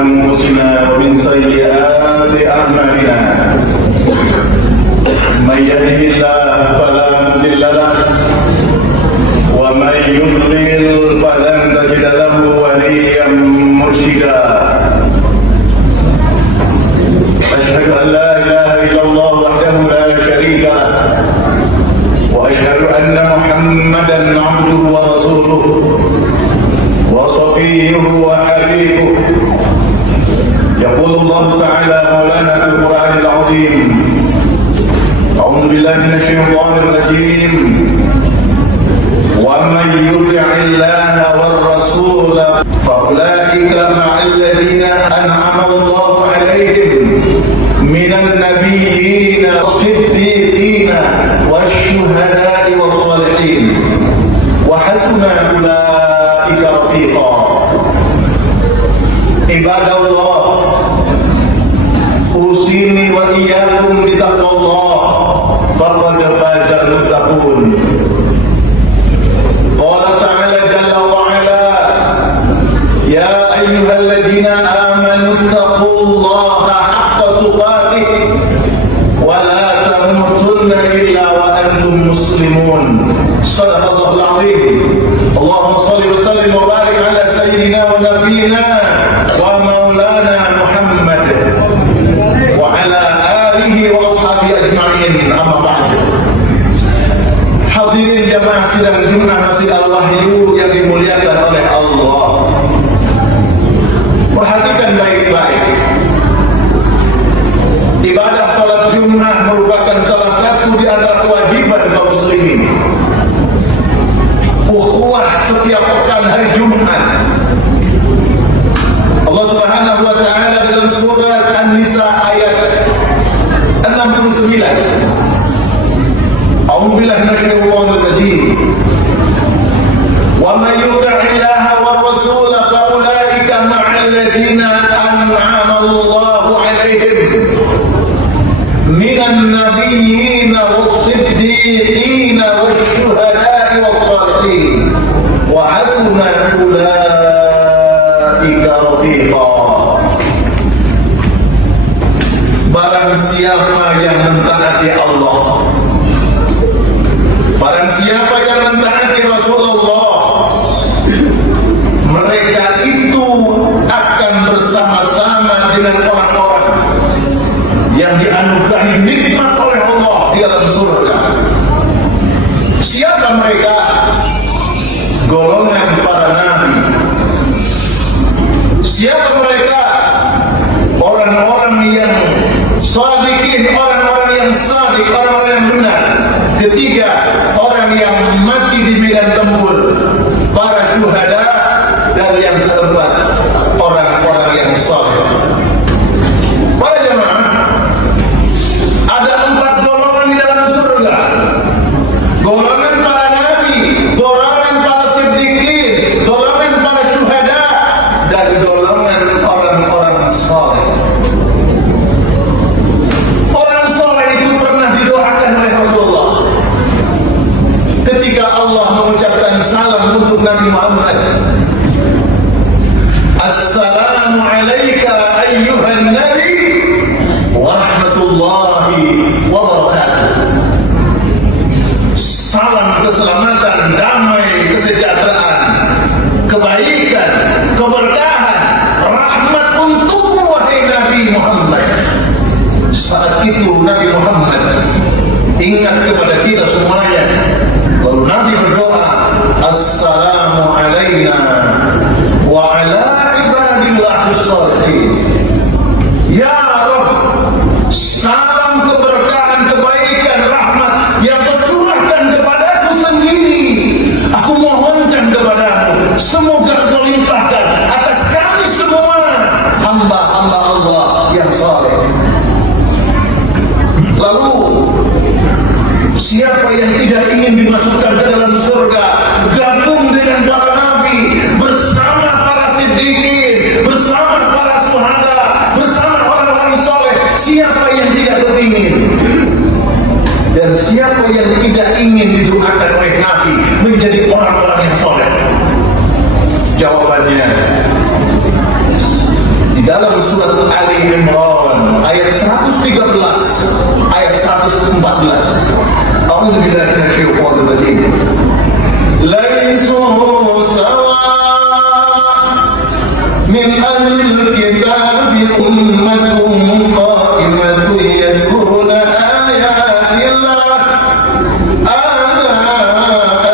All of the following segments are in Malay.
أنفسنا ومن سيئات أعمالنا من يهده الله فلا مضل له ومن يضلل فلن تجد له وليا مرشدا أشهد أن لا إله إلا الله وحده لا شريك له وأشهد أن محمدا عبده ورسوله وصفيه وحبيبه. يقول الله تعالى مولانا في القرآن العظيم: أعوذ بالله من الشيطان الرجيم: ومن يطع الله والرسول فأولئك مع الذين أنعم الله عليهم من النبيين والصديقين والشهداء والصالحين وحسن أولئك رفيقا. عباد الله، أوصيني وإياكم بتقوى الله فقد فاز المتقون. قال تعالى جل وعلا: يا أيها الذين آمنوا اتقوا الله حق تقاته ولا تموتن إلا وأنتم مسلمون. صدق الله العظيم. اللهم صل وسلم وبارك على سيدنا ونبينا ومولانا محمد وعلى آله وأصحابه أجمعين. أما بعد. Hadirin jamaah sidang Jumat Masjid Al-Wahyu yang dimuliakan oleh Allah, perhatikan baik-baik. Ibadah salat Jumat merupakan salah satu di antara kewajiban kaum muslimin. Ukhuwah setiap pekan hari Jumat. Allah Subhanahu wa taala dalam surat An-Nisa ayat 69. A'udzu billahi minasyaitonir rajim. Wa may yuti'illaha war rasul fa ulaika ma'al ladzina an'ama Allahu 'alaihim minan nabiyyin was-siddiqin wasyuhada'i was-salihin wa hasuna ulaika rafiqa. Barang siapa yang mentaati Allah, barang siapa yang mentaati Rasulullah, mereka itu akan bersama-sama dengan orang-orang yang dianugerahi nikmat oleh Allah di dalam surga. Siapa mereka? Golongan para nabi. Siapa mereka? Orang-orang yang shadiqin, orang-orang yang shadiq, orang-orang yang benar. Ketiga, orang yang mati di medan tempur, para syuhada, dan yang keempat, orang-orang yang saleh. Para jemaah, ada 4 golongan di dalam surga. Golongan para nabi, golongan para siddiqin, golongan para syuhada, dan golongan orang-orang saleh. Orang saleh itu pernah didoakan oleh Rasulullah ketika Allah mengucapkan salam untuk Nabi Muhammad. Assalamu alayka ayyuhan nabi wa rahmatullahi wa barakatuh. Salam keselamatan, damai, kesejahteraan, kebaikan, keberkahan, rahmat untukmu wahai Nabi Muhammad. Saat itu Nabi Muhammad ingat kepada kita semuanya. Lalu Nabi berdoa, Assalamu alayna wa ala ibadillahis shalihin. Ya Rabb, salam keberkahan, kebaikan, rahmat yang tercurahkan kepadaku sendiri, aku mohonkan kepadamu, semoga Kau limpahkan atas kami semua hamba-hamba Allah yang saleh. Lalu siapa yang tidak ingin dimasukkan ke dalam surga, gabung dengan para nabi, bersama para siddiqin, bersama para syuhada, bersama orang-orang saleh. Siapa yang tidak kepingin? Dan siapa yang tidak ingin didoakan oleh nabi menjadi orang-orang yang saleh? Jawabannya di dalam surat Ali Imran ayat 113 ayat 114. A'udzu billahi minasyaitonir rajim. Laisu sawa min ahlil kitabi ummatun qa'imatun yadhkuruna ayatillah ana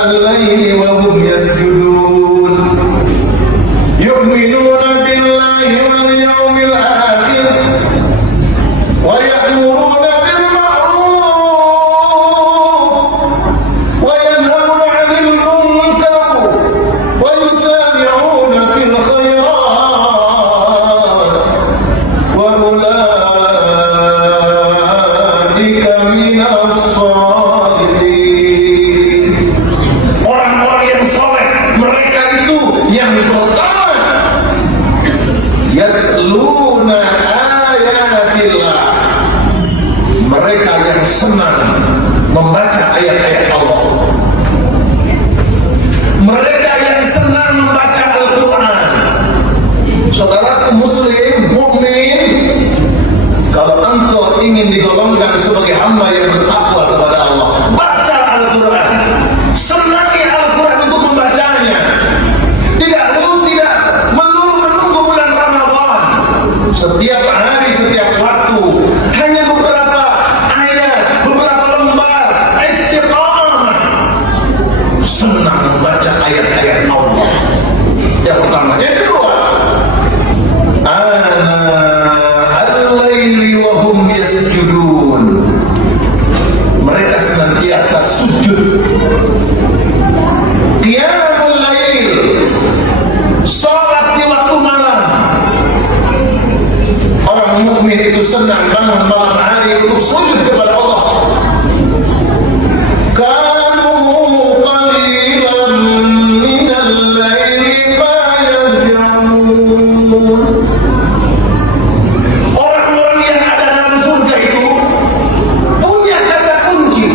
al-laili wa hum yasjudun yu'minuna billahi wal yawmil akhir wa ya'muruna bil ma'ruf wa yanhauna 'anil munkar wa yusari'una fil khairat wa ulaika minas shalihin. Orang-orang yang soleh, mereka itu yang pertama yatluna ayatillah, mereka yang senang membaca ayat-ayat Allah, mereka yang senang membaca Al-Quran. Saudaraku muslim, mukmin, kalau engkau ingin digolongkan sebagai hamba yang bertakwa kepada Allah, baca Al-Quran, senangi Al-Quran untuk membacanya. Tidak melulu menunggu bulan Ramadan. Setiap hari, setiap waktu, hanya beberapa ayat, beberapa lembar, istiqamah. Senang membaca ayat-ayat Allah. Yang pertama. Yang kedua, al-laili wa hum yasjudun, mereka senantiasa sujud. Qiyamul lail, salat di waktu malam. Orang mukmin itu senang bangun malam hari untuk sujud kepada Allah. Kanu qalilan minal laili ma yahjaun. Orang-orang yang ada dalam surga itu punya kata kunci.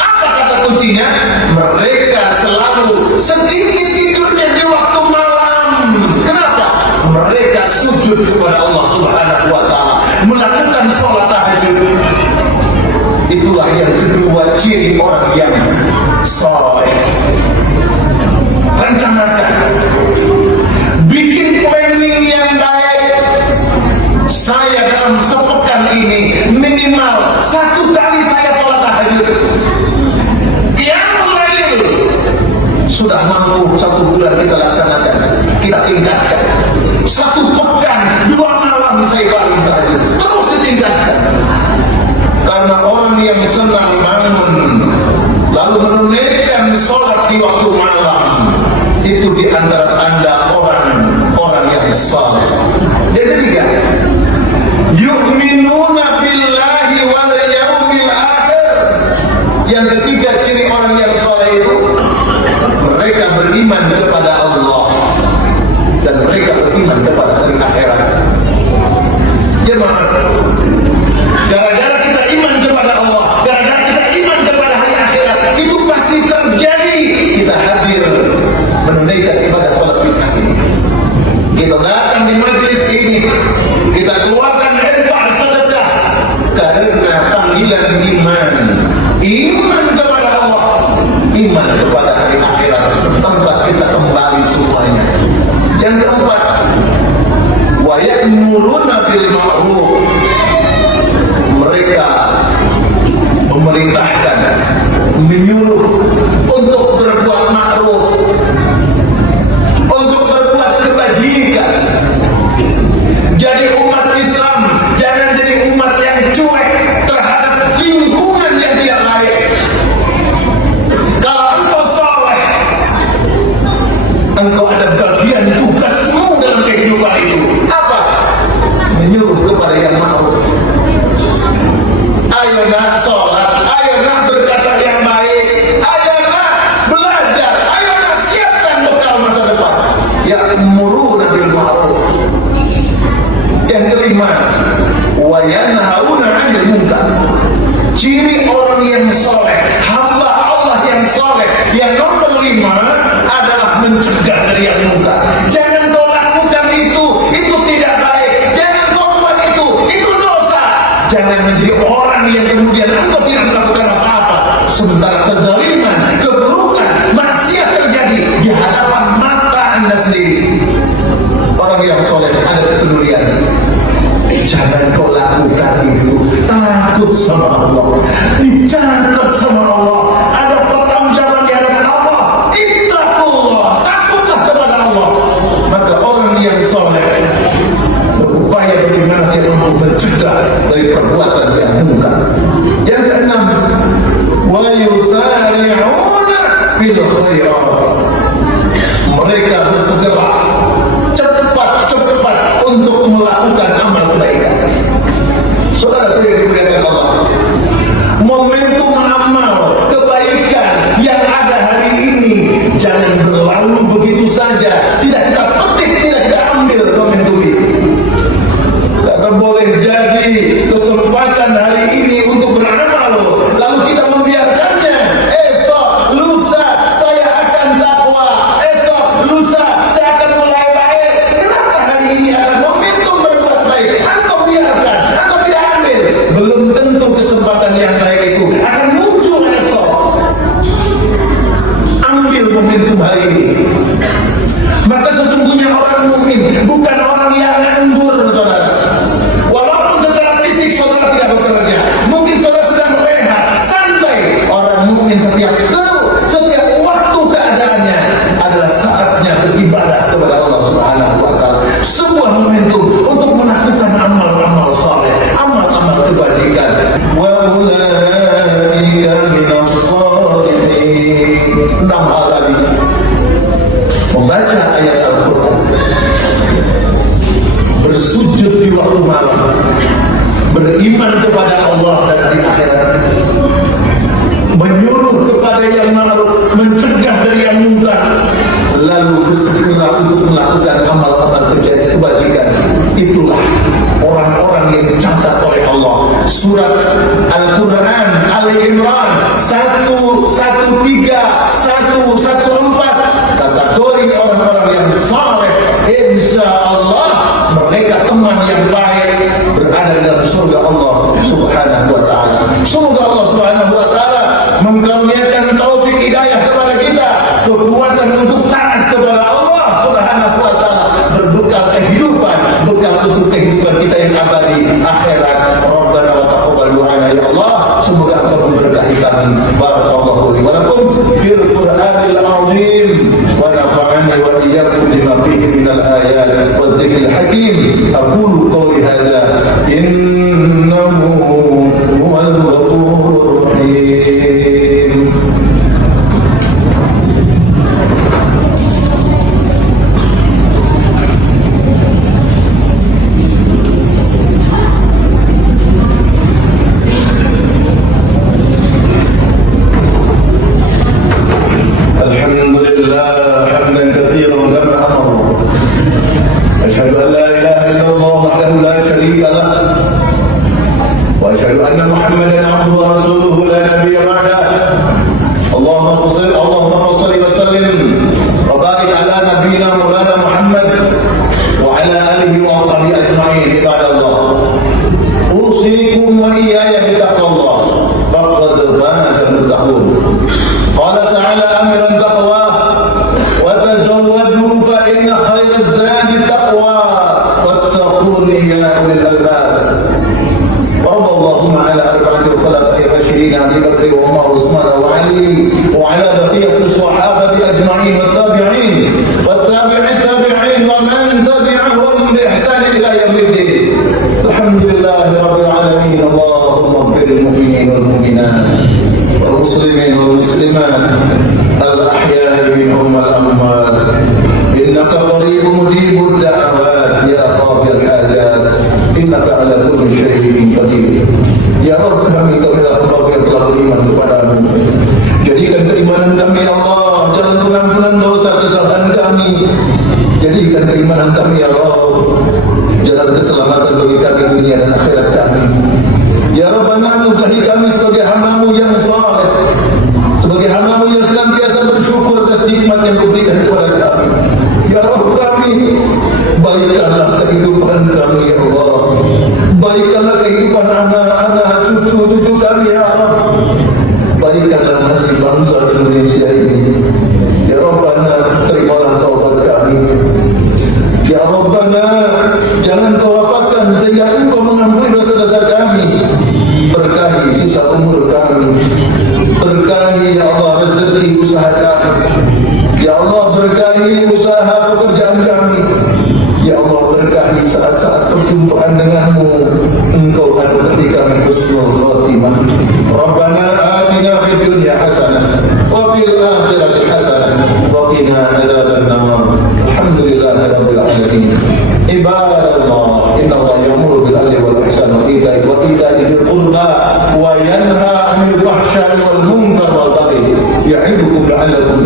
Apa kata kuncinya? Mereka selalu sedikit tidurnya di waktu malam. Kenapa? Mereka sujud kepada Allah Subhanahu wa ta'ala, melakukan sholat tahajud. Itulah yang kedua ciri orang yang soleh. Rencanakan, bikin planning yang baik. Saya dalam sepekan ini minimal 1 kali saya sholat tahajud. Qiyamul lail sudah mampu 1 bulan kita laksanakan, kita tingkatkan. 1 pekan 2 malam saya bangun tahajud, terus ditingkatkan. Karena orang yang senang bangun lalu menunaikan sholat di waktu malam, itu di antara tanda orang yang saleh. Yang ketiga, yu'minuna billahi wal yawmil akhir. Yang ketiga ciri orang yang saleh itu, mereka beriman kepada Allah dan mereka beriman kepada hari akhirat. Jemaah, gara-gara kita iman kepada Allah, gara-gara kita iman kepada hari akhirat, itu pasti terjadi. Kita hadir menunaikan ibadah sholat kita ini, kita datang di majelis ini, kita keluarkan infak sedekah karena panggilan iman kepada Allah, iman kepada hari akhirat, tempat kita kembali semuanya. Yang keempat, wa ya'muruna bil ma'ruf, mereka memerintahkan, menyuruh untuk berbuat ma'ruf, untuk berbuat kebajikan. Jadi umat Islam jangan jadi umat yang cuek terhadap lingkungan yang tidak baik. Kalau engkau soleh, engkau ada bagian tugasmu dalam kehidupan itu. Apa? Menyuruh kepada yang ma'ruf. Ayo nak sholat, ayo nak berkata sementara kezaliman, keburukan, maksiat terjadi di hadapan mata Anda sendiri. Orang yang soleh ada kepedulian. Jangan kau lakukan itu. Takut sama Allah, dicatat sama Allah, ada pertanggungjawaban di hadapan Allah. Ittaqullah, takutlah kepada Allah. Maka orang yang soleh berupaya bagaimana dia mampu mencegah dari perbuatan yang munkar. Yang keenam, wa yusari'una fil khairat. Mereka bersegera cepat-cepat untuk melakukan amal kebaikan. Saudara yang dimuliakan Allah, momentum amal kebaikan yang ada hari ini jangan berlalu begitu saja. Tidak kita petik, tidak kita ambil momentum ini. Karena boleh jadi kesempatan hari ini untuk beramal, lalu kita membiarkannya. Esok, lusa saya akan takwa. Esok, lusa saya akan mulai baik. Kenapa hari ini ada momentum berbuat baik? Engkau biarkan, engkau tidak ambil. Belum tentu kesempatan yang baik itu akan muncul esok. Ambil momentum hari ini. Maka sesungguhnya orang mukmin bukan orang yang nganggur, saudara. Walaupun secara fisik saudara tidak bekerja, mungkin saudara sedang rehat, santai. Orang mukmin setiap waktu keadaannya adalah saatnya beribadah kepada Allah Subhanahu wa taala. Sebuah momentum untuk melakukan amal-amal saleh, amal-amal kebajikan. Wa ulaika minas shalihin. 6 hal tadi. Membaca ayat Al-Quran, bersujud di waktu malam, beriman kepada Allah dan di akhirat, menyuruh kepada yang ma'ruf, mencegah dari yang munkar, lalu bersegera untuk melakukan amal-amal kebajikan. Itulah orang-orang yang dicatat oleh Allah. Surat Al-Quran Ali Imran 113-114, kategori orang-orang yang saleh, insya Allah mereka teman yang baik berada dalam surga Allah Subhanahu wa taala. Semoga Allah Subhanahu wa taala mengkaruniakan taufik hidayah kepada kita, kekuatan untuk taat kepada Allah Subhanahu wa taala, berbekal kehidupan, bekal untuk kehidupan kita yang abadi akhirat. Rabbana wa taqabbal du'ana ya Allah. Semoga Engkau memberkahi kami. Barakallahu li wa lakum fil Qur'anil azim wa nafa'ani wa iyyakum bima fihi minal ayat wa dzikril hakim. Aqulu qawli hadza innahu huwal ghafurur rahim. Baikkanlah kehidupan anak-anak, cucu-cucu kami ya Allah. Baikkanlah Indonesia ini. Ya Rabbana, terimalah taubat kami. Ya Rabbana, jangan kau apakan sehingga engkau mengampuni dosa-dosa kami. Berkahi sisa umur kami. Berkahi ya Allah rezeki usaha kami. Ya Allah berkahi usaha pekerjaan kami. Ya Allah berkahi saat-saat perjumpaan denganmu. Engkau akan beri kami husnul khatimah. Rabbana atina fid dunya hasanah wa fil akhirati hasanah wa qina adzabannar. Alhamdulillahi rabbil alamin. Ibadallah, inna Allah ya'muru bil adli wal ihsani wa ita'i dzil qurba wa yanha 'anil fahsya'i wal munkar wal baghi ya'idukum la'allakum